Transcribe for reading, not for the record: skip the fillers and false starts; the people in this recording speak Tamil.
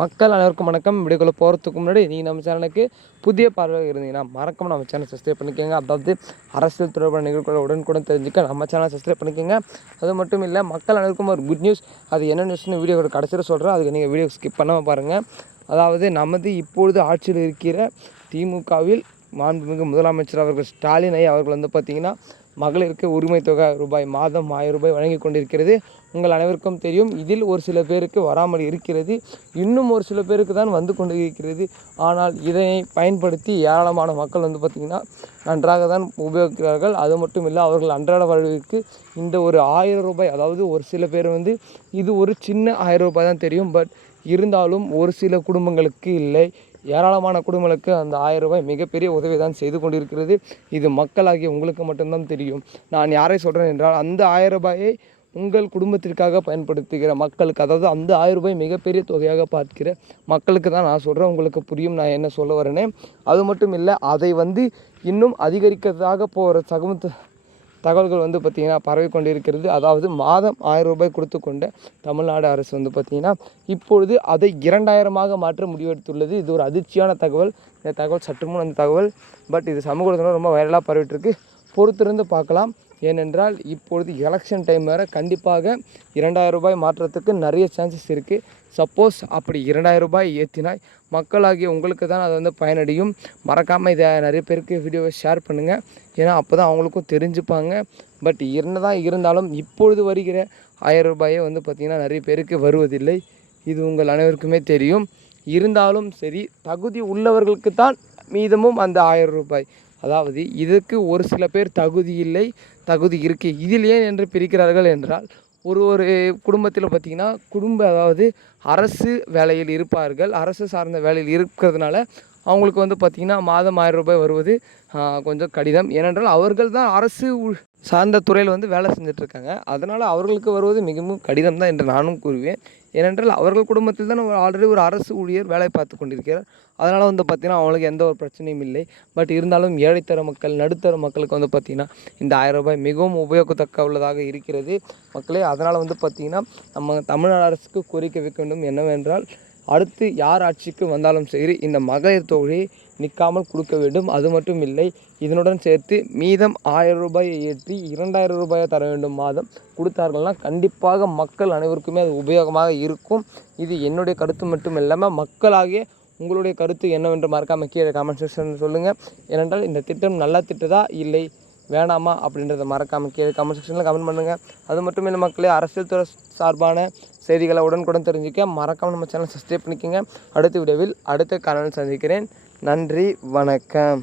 மக்கள் அனைவருக்கும் வணக்கம். வீடியோக்குள்ளே போகிறதுக்கு முன்னாடி நீங்கள் நம்ம சேனலுக்கு புதிய பார்வையாக இருந்தீங்கன்னா மறக்காம நம்ம சேனல் சப்ஸ்கிரைப் பண்ணிக்கோங்க. அதாவது அரசியல் தொடர்பான நிகழ்வுகளை உடனுக்குடன் தெரிஞ்சுக்க நம்ம சேனல் சப்ஸ்கிரைப் பண்ணிக்கோங்க. அது மட்டும் இல்லை, மக்கள் அனைவருக்கும் ஒரு குட் நியூஸ். அது என்ன நியூஸ்னு வீடியோட கடைசியில் சொல்கிறேன். அதுக்கு நீங்கள் வீடியோ ஸ்கிப் பண்ணாமல் பாருங்கள். அதாவது நமது இப்பொழுது ஆட்சியில் இருக்கிற திமுகவில் மாண்புமிகு முதலமைச்சர் அவர்கள் ஸ்டாலின் அவர்கள் வந்து பார்த்திங்கன்னா மகளிருக்கு உரிமை தொகை மாதம் 1000 ரூபாய் வழங்கி கொண்டிருக்கிறது. உங்கள் அனைவருக்கும் தெரியும். இதில் ஒரு சில பேருக்கு வராமல் இருக்கிறது, இன்னும் ஒரு சில பேருக்கு தான் வந்து கொண்டு இருக்கிறது. ஆனால் இதனை பயன்படுத்தி ஏராளமான மக்கள் வந்து பார்த்திங்கன்னா நன்றாக தான் உபயோகிக்கிறார்கள். அது மட்டும் இல்லை, அவர்கள் அன்றாட வாழ்விற்கு இந்த ஒரு 1000 ரூபாய், அதாவது ஒரு சில பேர் வந்து இது ஒரு சின்ன 1000 ரூபாய் தான் தெரியும். பட் இருந்தாலும் ஒரு சில குடும்பங்களுக்கு இல்லை, ஏராளமான குடும்பங்களுக்கு அந்த 1000 ரூபாய் மிகப்பெரிய உதவி தான் செய்து கொண்டிருக்கிறது. இது மக்களாகிய உங்களுக்கு மட்டும்தான் தெரியும். நான் யாரை சொல்கிறேன் என்றால், அந்த 1000 ரூபாயை உங்கள் குடும்பத்திற்காக பயன்படுத்துகிற மக்களுக்கு, அதாவது அந்த 1000 ரூபாய் மிகப்பெரிய தொகையாக பார்க்கிற மக்களுக்கு தான் நான் சொல்கிறேன். உங்களுக்கு புரியும் நான் என்ன சொல்ல வரேனே. அது மட்டும் இல்லை, அதை வந்து இன்னும் அதிகரிக்கிறதாக போகிற தகவல்கள் வந்து பார்த்திங்கன்னா பரவி கொண்டு இருக்கிறது. அதாவது மாதம் 1000 ரூபாய் கொடுத்து கொண்ட தமிழ்நாடு அரசு வந்து பார்த்திங்கன்னா இப்பொழுது அதை 2000 மாற்ற முடிவெடுத்துள்ளது. இது ஒரு அதிர்ச்சியான தகவல். இந்த தகவல் சற்று முன் அந்த தகவல், பட் இது சமூகத்தில் ரொம்ப வைரலாக பரவிட்டுருக்கு. பொறுத்திருந்து பார்க்கலாம். ஏனென்றால் இப்பொழுது எலெக்ஷன் டைம் வேறு, கண்டிப்பாக 2000 ரூபாய் மாற்றத்துக்கு நிறைய சான்சஸ் இருக்குது. சப்போஸ் அப்படி 2000 ரூபாய் ஏற்றினாய் மக்களாகிய உங்களுக்கு தான் அது வந்து பயனடையும். மறக்காமல் இதை நிறைய பேருக்கு வீடியோவை ஷேர் பண்ணுங்கள். ஏன்னா அப்போ தான் அவங்களுக்கும் தெரிஞ்சுப்பாங்க. பட் என்னதான் இருந்தாலும் இப்பொழுது வருகிற 1000 ரூபாயே வந்து பார்த்திங்கன்னா நிறைய பேருக்கு வருவதில்லை. இது உங்கள் அனைவருக்குமே தெரியும். இருந்தாலும் சரி, தகுதி உள்ளவர்களுக்கு தான் மீதமும் அந்த 1000 ரூபாய். அதாவது இதுக்கு ஒரு சில பேர் தகுதி இல்லை, தகுதி இருக்குது. இதில் ஏன் என்று பிரிக்கிறார்கள் என்றால், ஒரு குடும்பத்தில் பார்த்திங்கன்னா அதாவது அரசு வேலையில் இருப்பார்கள். அரசு சார்ந்த வேலையில் இருக்கிறதுனால அவங்களுக்கு வந்து பார்த்திங்கன்னா மாதம் 1000 ரூபாய் வருவது கொஞ்சம் கடினம். ஏனென்றால் அவர்கள் தான் அரசு சார்ந்த துறையில் வந்து வேலை செஞ்சிட்ருக்காங்க. அதனால் அவர்களுக்கு வருவது மிகவும் கடினம் தான் என்று நானும் கூறுவேன். ஏனென்றால் அவர்கள் குடும்பத்தில் தான் ஆல்ரெடி ஒரு அரசு ஊழியர் வேலை பார்த்து கொண்டிருக்கிறார். அதனால் வந்து பார்த்திங்கன்னா அவங்களுக்கு எந்த ஒரு பிரச்சனையும் இல்லை. பட் இருந்தாலும் ஏழைத்தர மக்கள், நடுத்தர மக்களுக்கு வந்து பார்த்திங்கன்னா இந்த 1000 ரூபாய் மிகவும் உபயோகத்தக்க உள்ளதாக இருக்கிறது மக்களே. அதனால் வந்து பார்த்திங்கன்னா நம்ம தமிழ்நாடு அரசுக்கு கோரிக்கை வைக்க வேண்டும் என்னவென்றால், அடுத்து யார் ஆட்சிக்கு வந்தாலும் சரி இந்த மகளிர் தொகையை நிற்காமல் கொடுக்க வேண்டும். அது மட்டும் இல்லை, இதனுடன் சேர்த்து மீதம் 1000 ரூபாயை ஏற்றி 2000 ரூபாயை தர வேண்டும். மாதம் கொடுத்தார்கள்னா கண்டிப்பாக மக்கள் அனைவருக்குமே அது உபயோகமாக இருக்கும். இது என்னுடைய கருத்து மட்டும் இல்லாமல் மக்களாகிய உங்களுடைய கருத்து என்னவென்று மறக்காமல் கீழே கமெண்ட் செக்ஷனில் சொல்லுங்கள். ஏனென்றால் இந்த திட்டம் நல்ல திட்டதா இல்லை வேணாமா அப்படின்றத மறக்காமல் கீழே கமெண்ட் செக்ஷனில் கமெண்ட் பண்ணுங்கள். அது மட்டும் இல்லை மக்களே, அரசியல் துறை சார்பான செய்திகளை உடனுக்குடன் தெரிஞ்சுக்க மறக்காமல் நம்ம சேனல் சப்ஸ்கிரைப் பண்ணிக்கோங்க. அடுத்த வீடியோவில் அடுத்த காணொளியில் சந்திக்கிறேன். நன்றி, வணக்கம்.